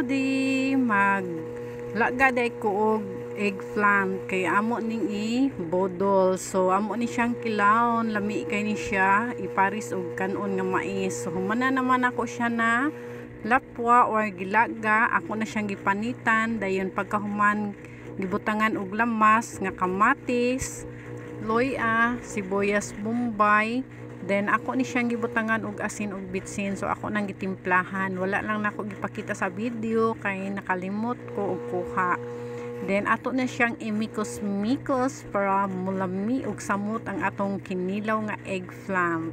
Lodi, maglagad ko og eggplant kay amo ning i-bodol. So amo ni siyang kilawon, lami kay ni siya iparis og kanon nga mais. So humana naman ako siya na lapwa or gilaga, ako na siyang gipanitan. Dayon pagkahuman gibutangan og lamas nga kamatis, loya, sibuyas bombay. Then ako ni siyang gibutangan og asin og bitsin. So ako nang gitimplahan. Wala lang nako gipakita sa video kay nakalimot ko og kuha. Then ato na siyang imikos-mikos para mulami og samot ang atong kinilaw nga eggplant.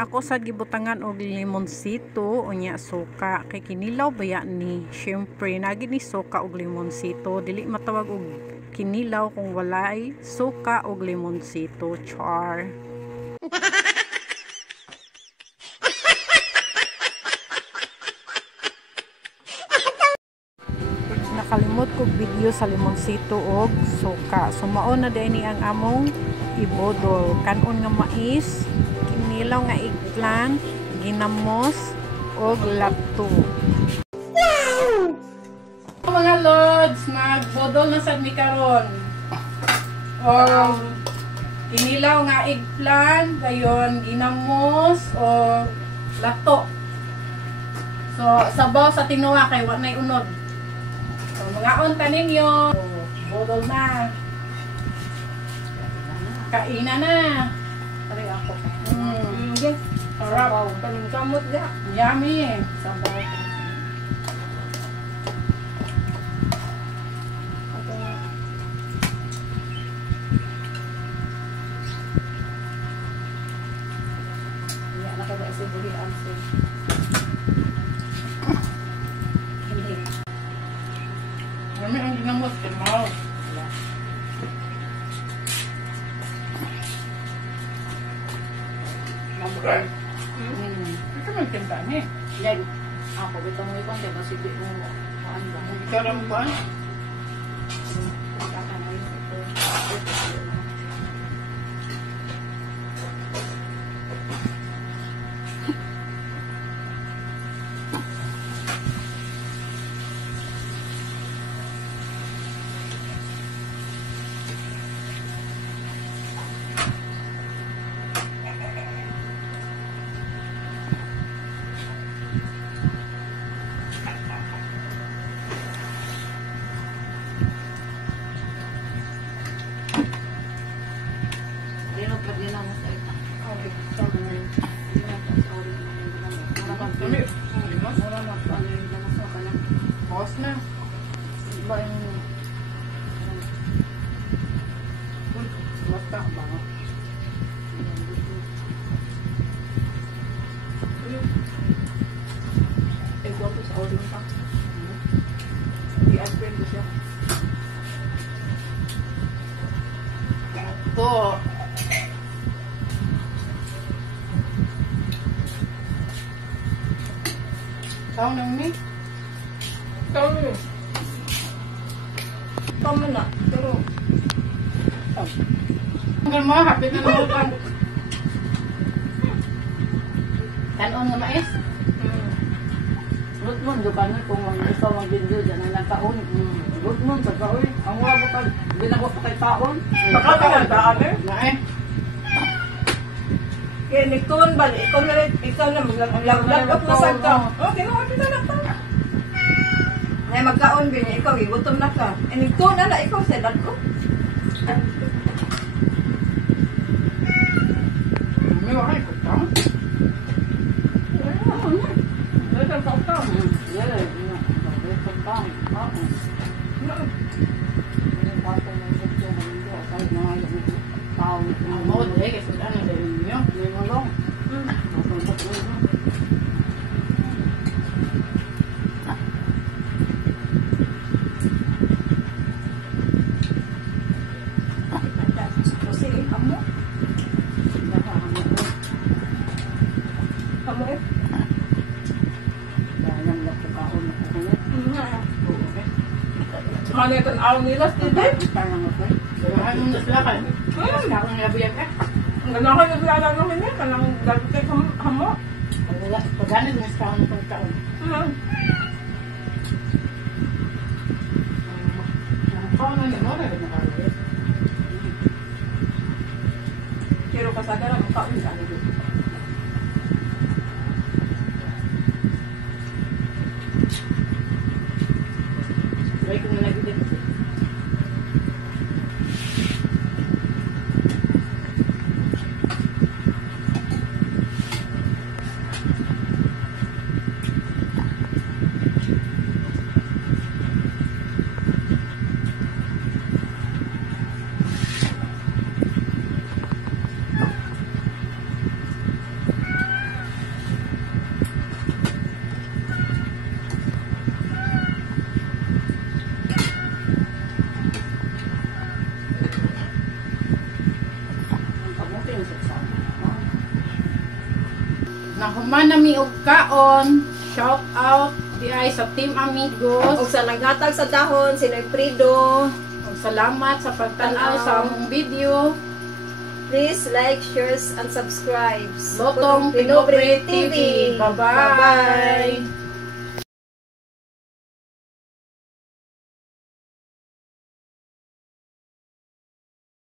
Ako sa gibutangan og limonsito unya suka kay kinilaw baya ni. Syempre nagi ni suka og limonsito. Dili matawag og kinilaw kung walay suka og limonsito. Char. Nakalimot ko video sa limonsito og suka. So mao na dinhi ang among ibodol. Kanon nga mais, kinilaw nga eggplant, ginamos og lapto. Wow! Mga lods, nagbodol na sad mi karon. Kinilaw nga eggplant, dayon ginamos o lato. So sabaw sa tinuwa kay wa nay unod. So mga unta ninyo, bodol na. Kaina na. Tari ako. Yes. Sarap. Kaning kamot ga. Yummy. Sabaw. Kami ang ginamos kemaw. Mabuhay. Ito man kinta ni. Yan. Ako bito mo ikon kaya masibig mo kaan ba? Ikaw mo ba? Bos na. Iba yung basta ba? Ito po sa audio pa. I-advent ko siya. Ito. Tao nang ni? Tao ni? Tao mo na. Pero hanggang mo, hapit na naman. Kanon nga mais? Good moon, doon kung ikaw mag-video dyan ang nagkaon. Good moon, sa kaon. Ang wabo ka, ginagawa pa kay taon. Pagkakawan ba kami? Na eh. Kaya nagtuon ba? Ikaw na maglag-up na saan ka. Okay, okay na lang ka. Ay magkaon ba niya, ikaw gutom na ka. Eh nagtuon na ikaw sa edad ko. May wakay ko ito. Ito ang kautang. Mo, kasi sila na dahil niyo. May malong. Kasi kamu. Kamu eh. Dahil lang po kaon na po kayo. Ano ito ang araw nila, Steve? Parang ako. Ano na sila kayo? Sekarang nga biyak eh. Ang gano'n kayo naglalala namin niya. Kanang dagdag hamo. Pagano na sa kaon ng taon. Paano niya mo na nakalit? Pero kasagaran mo kaon sa ano. Try ko na lagi din. Nahuman nami og kaon. Shout out di ay sa Team Amigos. Og sa naghatag sa dahon, si Fredo. Ug salamat sa pagtan-aw sa among video. Please like, share, and subscribe. Lotong Pinobre TV. Bye-bye.